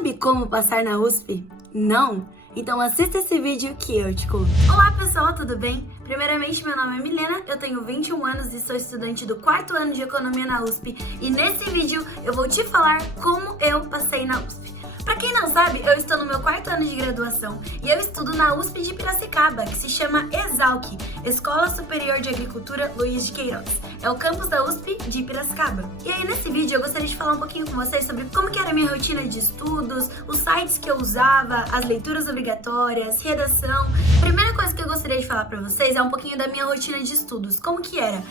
Sabe como passar na USP? Não? Então assista esse vídeo que eu te conto. Olá pessoal, tudo bem? Primeiramente, meu nome é Milena, eu tenho 21 anos e sou estudante do 4º ano de Economia na USP. E nesse vídeo eu vou te falar como eu passei na USP. Pra quem não sabe, eu estou no meu 4º ano de graduação e eu estudo na USP de Piracicaba, que se chama ESALQ, Escola Superior de Agricultura Luiz de Queiroz. É o campus da USP de Piracicaba. E aí nesse vídeo eu gostaria de falar um pouquinho com vocês sobre como que era a minha rotina de estudos, os sites que eu usava, as leituras obrigatórias, redação. A primeira coisa que eu gostaria de falar pra vocês é um pouquinho da minha rotina de estudos, como que era.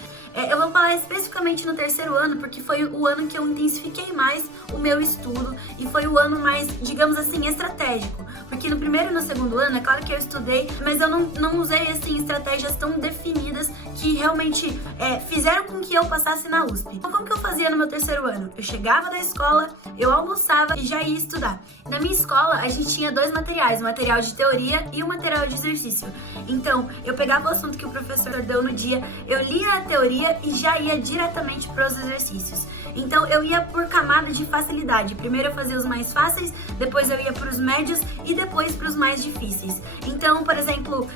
Eu vou falar especificamente no 3º ano, porque foi o ano que eu intensifiquei mais o meu estudo e foi o ano mais, digamos assim, estratégico. Porque no 1º e no 2º ano, é claro que eu estudei, mas eu não usei, assim, estratégias tão definidas que realmente fizeram com que eu passasse na USP. Então, como que eu fazia no meu 3º ano? Eu chegava da escola, eu almoçava e já ia estudar. Na minha escola, a gente tinha 2 materiais, o material de teoria e o material de exercício. Então, eu pegava o assunto que o professor deu no dia, eu lia a teoria e já ia diretamente para os exercícios. Então eu ia por camada de facilidade. Primeiro eu fazia os mais fáceis, depois eu ia para os médios e depois para os mais difíceis. Então, por exemplo,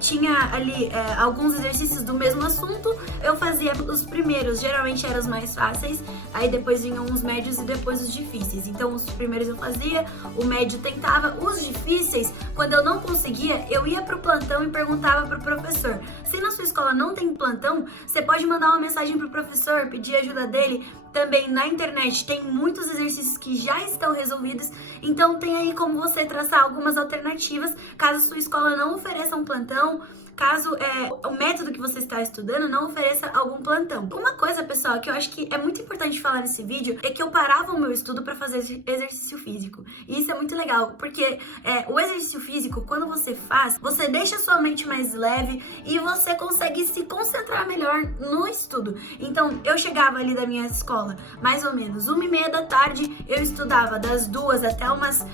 tinha ali alguns exercícios do mesmo assunto, eu fazia os primeiros, geralmente eram os mais fáceis, aí depois vinham os médios e depois os difíceis. Então os primeiros eu fazia, o médio tentava, os difíceis, quando eu não conseguia, eu ia pro plantão e perguntava pro professor. Se na sua escola não tem plantão, você pode mandar uma mensagem pro professor, pedir ajuda dele. Também na internet tem muitos exercícios que já estão resolvidos, então tem aí como você traçar algumas alternativas, caso sua escola não ofereça um plantão, caso o método que você está estudando não ofereça algum plantão. Uma coisa, pessoal, que eu acho que é muito importante falar nesse vídeo é que eu parava o meu estudo para fazer exercício físico. E isso é muito legal, porque o exercício físico, quando você faz, você deixa a sua mente mais leve e você consegue se concentrar melhor no estudo. Então, eu chegava ali da minha escola, mais ou menos 1h30 da tarde, eu estudava das 2 até umas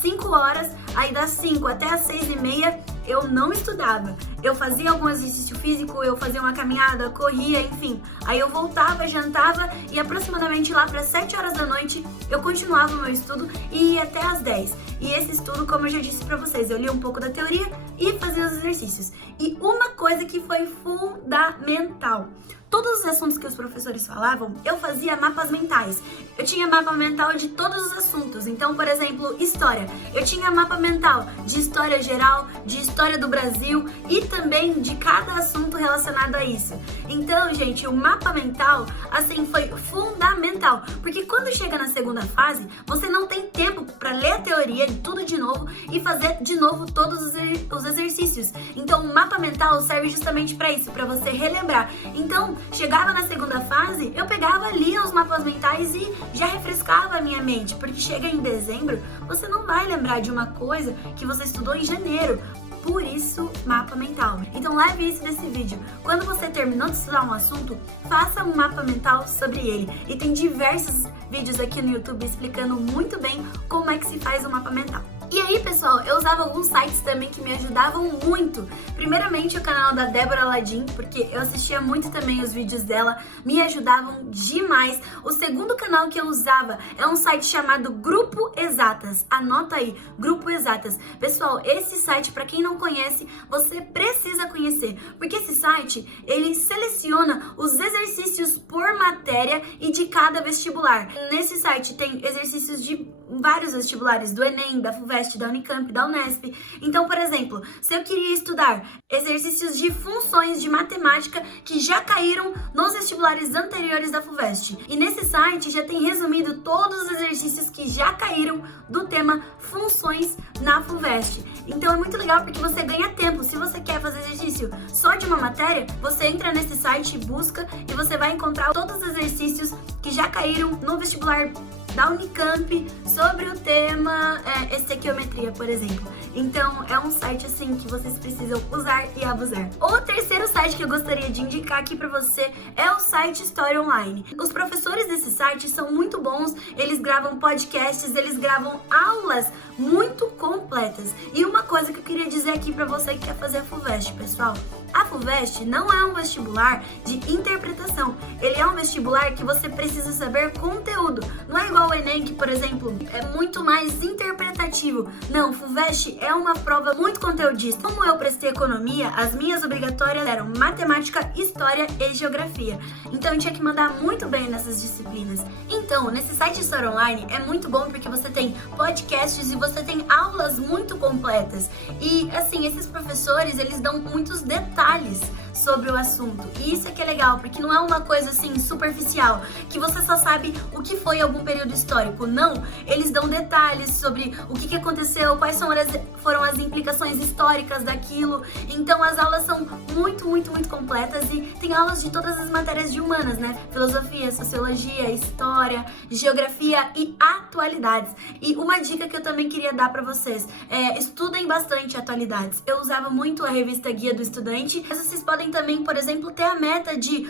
5 horas, aí das 5 até as 6h30, eu não estudava. Eu fazia algum exercício físico, eu fazia uma caminhada, corria, enfim. Aí eu voltava, jantava e aproximadamente lá para 7 horas da noite eu continuava o meu estudo e ia até as 10. E esse estudo, como eu já disse para vocês, eu lia um pouco da teoria e fazia os exercícios. E uma coisa que foi fundamental: todos os assuntos que os professores falavam, eu fazia mapas mentais. Eu tinha mapa mental de todos os assuntos. Então, por exemplo, história. Eu tinha mapa mental de história geral, de história do Brasil e também de cada assunto relacionado a isso. Então, gente, o mapa mental, assim, foi fundamental. Porque quando chega na segunda fase, você não tem tempo para ler a teoria de tudo de novo e fazer de novo todos os exercícios. Então, o mapa mental serve justamente para isso, para você relembrar. Então, chegava na segunda fase, eu pegava, lia os mapas mentais e já refrescava a minha mente, porque chega em dezembro, você não vai lembrar de uma coisa que você estudou em janeiro. Por isso, mapa mental. Então leve isso desse vídeo. Quando você terminou de estudar um assunto, faça um mapa mental sobre ele. E tem diversos vídeos aqui no YouTube explicando muito bem como é que se faz um mapa mental. E aí, pessoal, eu usava alguns sites também que me ajudavam muito. Primeiramente, o canal da Débora Ladim, porque eu assistia muito também os vídeos dela, me ajudavam demais. O segundo canal que eu usava é um site chamado Grupo Exatas. Anota aí, Grupo Exatas. Pessoal, esse site, para quem não conhece, você precisa conhecer, porque esse site, ele seleciona os exercícios por matéria e de cada vestibular. Nesse site tem exercícios de vários vestibulares, do Enem, da FUVEST, da Unicamp, da Unesp. Então, por exemplo, se eu queria estudar exercícios de funções de matemática que já caíram nos vestibulares anteriores da FUVEST. E nesse site já tem resumido todos os exercícios que já caíram do tema funções na FUVEST. Então é muito legal porque você ganha tempo. Se você quer fazer exercício só de uma matéria, você entra nesse site, busca e você vai encontrar todos os exercícios que já caíram no vestibular da Unicamp sobre o tema estequiometria, por exemplo. Então é um site assim que vocês precisam usar e abusar. O terceiro site que eu gostaria de indicar aqui pra você é o site História Online. Os professores desse site são muito bons, eles gravam podcasts, eles gravam aulas muito completas. E uma coisa que eu queria dizer aqui pra você que quer fazer a FUVEST, pessoal. A FUVEST não é um vestibular de interpretação. Ele é um vestibular que você precisa saber conteúdo. Não é igual o Enem, que, por exemplo, é muito mais interpretativo. Não, FUVEST é uma prova muito conteudista. Como eu prestei economia, as minhas obrigatórias eram matemática, história e geografia. Então eu tinha que mandar muito bem nessas disciplinas. Então, nesse site História Online é muito bom porque você tem podcasts e você tem aulas muito completas. E, assim, esses professores, eles dão muitos detalhes sobre o assunto. E isso é que é legal, porque não é uma coisa assim superficial, que você só sabe o que foi algum período histórico. Não, eles dão detalhes sobre o que aconteceu, quais foram as implicações históricas daquilo. Então as aulas são muito completas e tem aulas de todas as matérias de humanas, né? Filosofia, sociologia, história, geografia e atualidades. E uma dica que eu também queria dar pra vocês é: estudem bastante atualidades. Eu usava muito a revista Guia do Estudante, mas vocês podem também, por exemplo, ter a meta de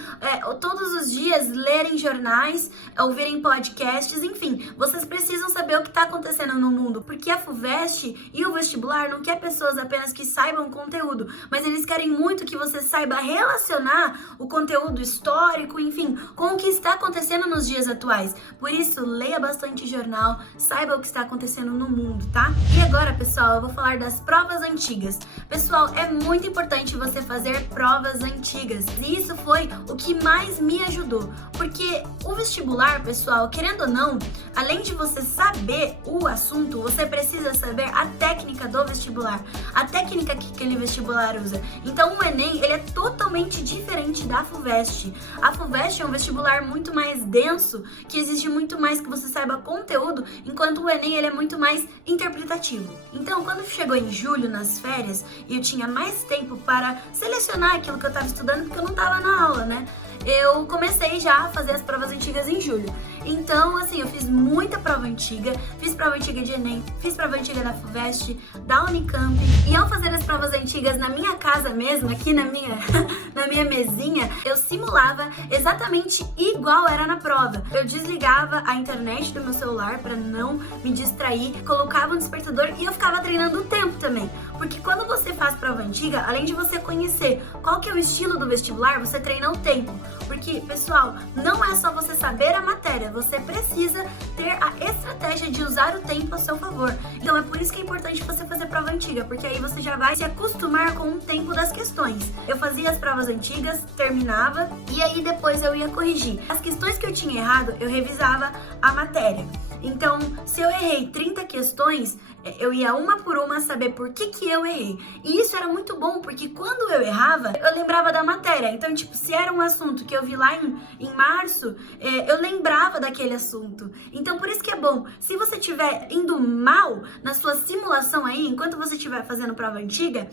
todos os dias lerem jornais, ouvirem podcasts, enfim, vocês precisam saber o que está acontecendo no mundo, porque a FUVEST e o vestibular não quer pessoas apenas que saibam conteúdo, mas eles querem muito que você saiba relacionar o conteúdo histórico, enfim, com o que está acontecendo nos dias atuais. Por isso, leia bastante jornal, saiba o que está acontecendo no mundo, tá? E agora, pessoal, eu vou falar das provas antigas. Pessoal, é muito importante você fazer provas antigas. E isso foi o que mais me ajudou. Porque o vestibular, pessoal, querendo ou não, além de você saber o assunto, você precisa saber a técnica do vestibular. A técnica que aquele vestibular usa. Então o Enem, ele é totalmente diferente da FUVEST. A FUVEST é um vestibular muito mais denso, que exige muito mais que você saiba conteúdo, enquanto o Enem, ele é muito mais interpretativo. Então, quando chegou em julho, nas férias, e eu tinha mais tempo para selecionar aquilo que eu tava estudando, porque eu não tava na aula, né? Eu comecei já a fazer as provas antigas em julho. Então, assim, eu fiz muita prova antiga, fiz prova antiga de Enem, fiz prova antiga da FUVEST, da Unicamp. E ao fazer as provas antigas na minha casa mesmo, aqui na minha mesinha, eu simulava exatamente igual era na prova. Eu desligava a internet do meu celular para não me distrair, colocava um despertador e eu ficava treinando o tempo também. Porque quando você faz prova antiga, além de você conhecer qual que é o estilo do vestibular, você treina o tempo. Porque, pessoal, não é só você saber a matéria, você precisa ter a estratégia de usar o tempo a seu favor. Então é por isso que é importante você fazer prova antiga, porque aí você já vai se acostumar com o tempo das questões. Eu fazia as provas antigas, terminava, e aí depois eu ia corrigir. As questões que eu tinha errado, eu revisava a matéria. Então, se eu errei 30 questões, eu ia uma por uma saber por que eu errei. E isso era muito bom, porque quando eu errava, eu lembrava da matéria. Então, tipo, se era um assunto que eu vi lá em março, eu lembrava daquele assunto. Então, por isso que é bom. Se você estiver indo mal na sua simulação aí, enquanto você estiver fazendo prova antiga,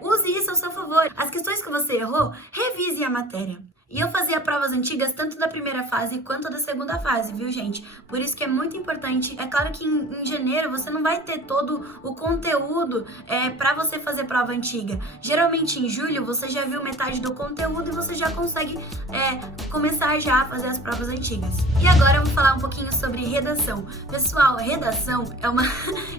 use isso ao seu favor. As questões que você errou, revise a matéria. E eu fazia provas antigas tanto da primeira fase quanto da segunda fase, viu, gente? Por isso que é muito importante. É claro que em janeiro você não vai ter todo o conteúdo pra você fazer prova antiga. Geralmente em julho você já viu metade do conteúdo e você já consegue começar já a fazer as provas antigas. E agora eu vou falar um pouquinho sobre redação. Pessoal, redação é uma...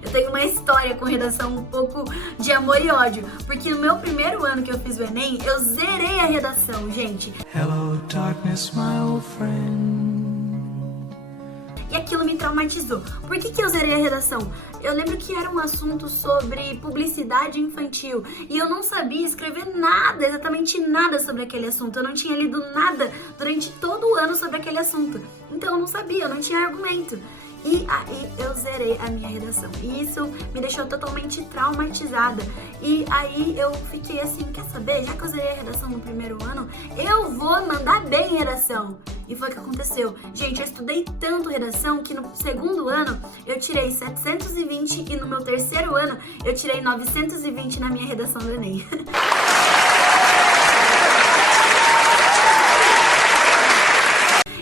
eu tenho uma história com redação um pouco de amor e ódio. Porque no meu primeiro ano que eu fiz o Enem, eu zerei a redação, gente. Hello, darkness, my old friend. E aquilo me traumatizou. Por que eu zerei a redação? Eu lembro que era um assunto sobre publicidade infantil e eu não sabia escrever nada, exatamente nada sobre aquele assunto. Eu não tinha lido nada durante todo o ano sobre aquele assunto. Então eu não sabia, eu não tinha argumento. E aí eu zerei a minha redação. E isso me deixou totalmente traumatizada. E aí eu fiquei assim, quer saber? Já que eu zerei a redação no primeiro ano, eu vou mandar bem em redação. E foi o que aconteceu. Gente, eu estudei tanto redação que no segundo ano eu tirei 720 e no meu terceiro ano eu tirei 920 na minha redação do Enem.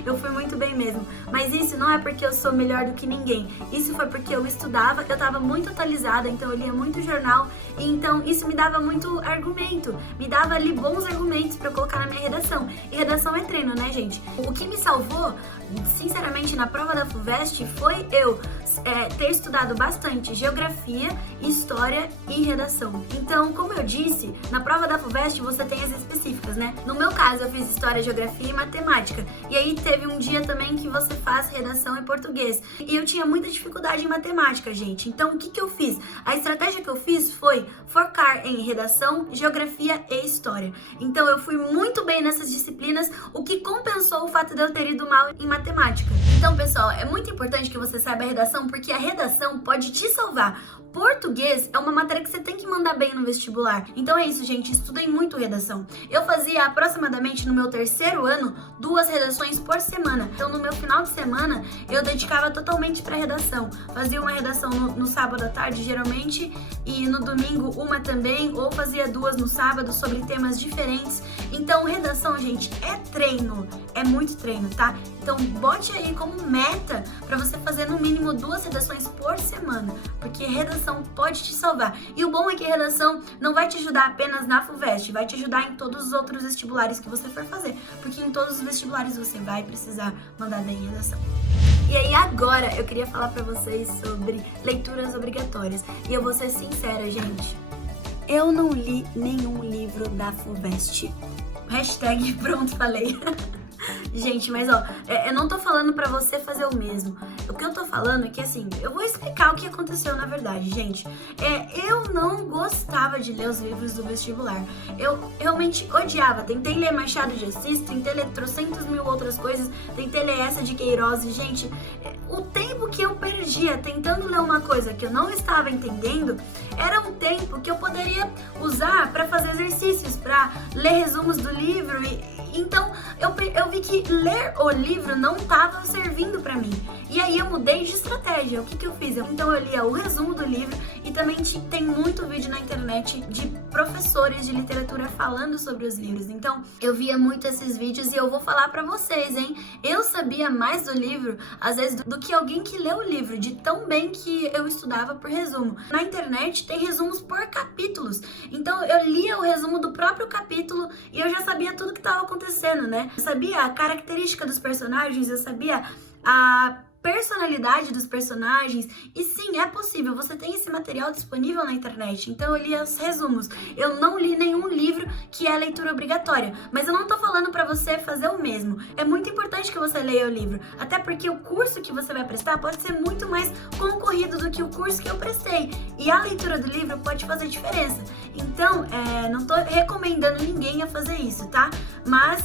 Eu fui muito bem mesmo, mas isso não é porque eu sou melhor do que ninguém. Isso foi porque eu estudava, eu tava muito atualizada, então eu lia muito jornal, e então isso me dava muito argumento, me dava ali bons argumentos pra eu colocar na minha redação. E redação é treino, né, gente? O que me salvou, sinceramente, na prova da FUVEST foi eu ter estudado bastante geografia, história e redação. Então, como eu disse, na prova da FUVEST você tem as específicas, né? No meu caso, eu fiz história, geografia e matemática. E aí teve um dia também que você faz redação e português. E eu tinha muita dificuldade em matemática, gente. Então, o que eu fiz? A estratégia que eu fiz foi focar em redação, geografia e história. Então, eu fui muito bem nessas disciplinas, o que compensou o fato de eu ter ido mal em matemática. Então, pessoal, é muito importante que você saiba a redação, porque a redação pode te salvar. Português é uma matéria que você tem que mandar bem no vestibular. Então é isso, gente, estudem muito redação. Eu fazia aproximadamente no meu 3º ano 2 redações por semana. Então no meu final de semana eu dedicava totalmente para redação. Fazia uma redação no sábado à tarde, geralmente, e no domingo uma também, ou fazia 2 no sábado sobre temas diferentes. Então redação, gente, é treino, é muito treino, tá? Então bote aí como meta para você fazer no mínimo 2 redações por semana, porque redação pode te salvar. E o bom é que a redação não vai te ajudar apenas na FUVEST, vai te ajudar em todos os outros vestibulares que você for fazer, porque em todos os vestibulares você vai precisar mandar bem em redação. E aí agora eu queria falar pra vocês sobre leituras obrigatórias. E eu vou ser sincera, gente, eu não li nenhum livro da FUVEST. Hashtag pronto, falei. Gente, mas ó, eu não tô falando pra você fazer o mesmo. O que eu tô falando é que, assim, eu vou explicar o que aconteceu na verdade, gente. Eu não gostava de ler os livros do vestibular. Eu realmente odiava. Tentei ler Machado de Assis, tentei ler trocentos mil outras coisas, tentei ler essa de Queiroz e, gente, o tempo que eu perdia tentando ler uma coisa que eu não estava entendendo era um tempo que eu poderia usar pra fazer exercícios, pra ler resumos do livro então, eu vi que ler o livro não estava servindo pra mim. E aí eu mudei de estratégia. O que eu fiz? Então eu lia o resumo do livro e também tem muito vídeo na internet de professores de literatura falando sobre os livros. Então eu via muito esses vídeos e eu vou falar pra vocês, hein? Eu sabia mais do livro, às vezes, do que alguém que leu o livro, de tão bem que eu estudava por resumo. Na internet tem resumos por capítulos. Então eu lia o resumo do próprio capítulo e eu já sabia tudo que estava acontecendo, né? Eu sabia a característica dos personagens, eu sabia a personalidade dos personagens. E sim, é possível, você tem esse material disponível na internet. Então eu li os resumos. Eu não li nenhum livro que é leitura obrigatória, mas eu não tô falando pra você fazer o mesmo. É muito importante que você leia o livro, até porque o curso que você vai prestar pode ser muito mais concorrido do que o curso que eu prestei, e a leitura do livro pode fazer diferença. Então, não tô recomendando ninguém a fazer isso, tá? Mas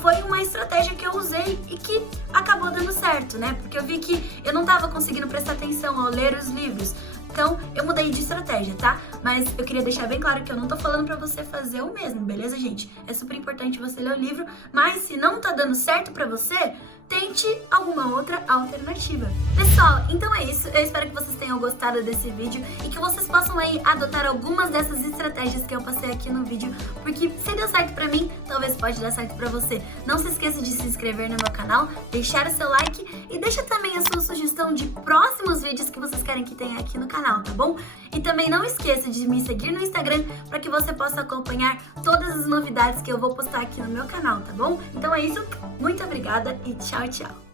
foi uma estratégia que eu usei e que acabou dando certo, né? Porque eu vi que eu não tava conseguindo prestar atenção ao ler os livros. Então, eu mudei de estratégia, tá? Mas eu queria deixar bem claro que eu não tô falando pra você fazer o mesmo, beleza, gente? É super importante você ler o livro, mas se não tá dando certo pra você, tente alguma outra alternativa. Pessoal, então é isso. Eu espero que vocês tenham gostado desse vídeo e que vocês possam aí adotar algumas dessas estratégias que eu passei aqui no vídeo, porque se deu certo pra mim, talvez pode dar certo pra você. Não se esqueça de se inscrever no meu canal, deixar o seu like e deixa também a sua sugestão de próximos vídeos que vocês querem que tenha aqui no canal, tá bom? E também não esqueça de me seguir no Instagram para que você possa acompanhar todas as novidades que eu vou postar aqui no meu canal, tá bom? Então é isso, muito obrigada e tchau, tchau!